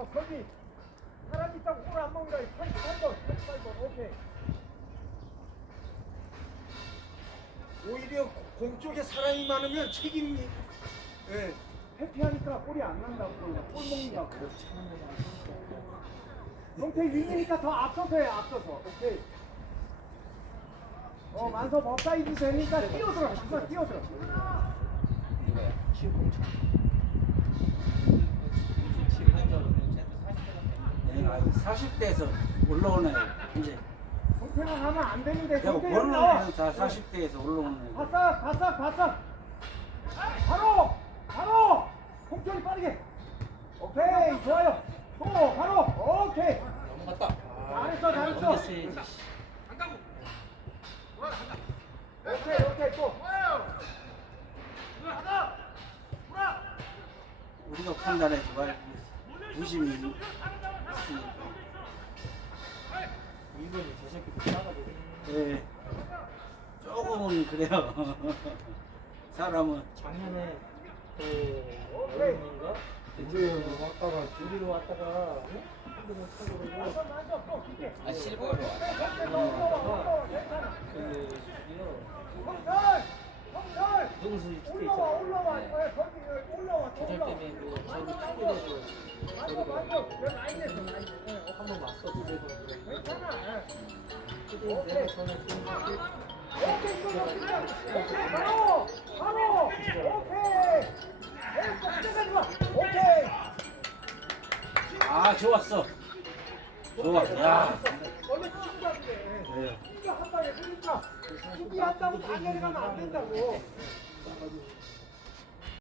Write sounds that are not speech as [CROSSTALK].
어, 거기 사람 있다고 꼴안 먹는다. 88번, 88번, 오케이. 오히려 공 쪽에 사람이 많으면 책임이 예, 회피하니까 골이 안 난다고 골 먹는다고. 동태 위니까 더 앞서서 해, 앞서서. 오케이. 어, 만섭 업사이드 되니까 뛰어들어. 정말 뛰어들어. 누가요? 40대에서 올라오네. 이제 동태만 하면 안 되는데. 내가. 애는 다 40대에서 올라오네. 바싹 바싹 바싹 바로 바로 공격이 빠르게 오케이 좋아요 또 바로 오케이 넘어갔다. 잘했어, 잘했어. 넘겼어야지. 오케이 오케이 또 우리가 판단해지 말고 부심이 이거는 저 새끼도 싸가지고. 예. 조금은 그래요. [LAUGHS] 사람은 작년에 그 여름인가? 우리 왔다가 우리로 왔다가 타고 아 실버로 괜찮아 그 저기요 농수 있을 때 올라와. 어, 올라와 조절 올라와 때문에 그 저기 큰거에서 봐. 오케이. 아 좋았어. 좋아. 야. 원래 친구한테 그래요. 친구 한 방에 그러니까 친구 한다고 다 내려가면 안 된다고.